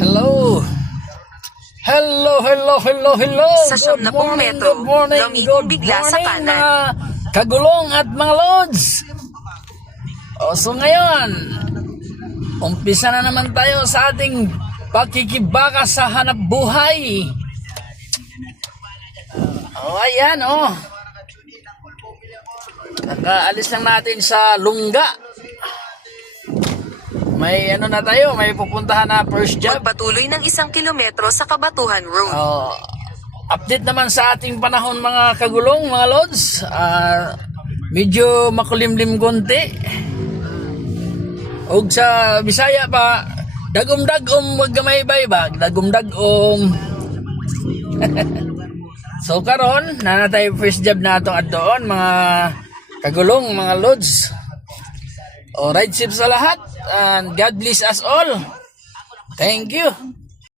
Hello. Hello. Sa 70 metro, lumiko bigla sa kanan. Mga kagulong at mga lods. So ngayon, umpisa na naman tayo sa ating pakikibaka sa hanap buhay. Ayan Nakaalis lang natin sa Lungga. May na tayo, may pupuntahan na first job. Magpatuloy ng 1 kilometro sa Kabatuhan Road. Update naman sa ating panahon mga kagulong, mga lods. Medyo makulimlim konti. Og sa Bisaya pa, dagom-dagom wag gamay baybag, dagom-dagom. So karon, na tayo first job na atong adtoon mga kagulong, mga lods. Ride safe sa lahat and God bless us all. Thank you.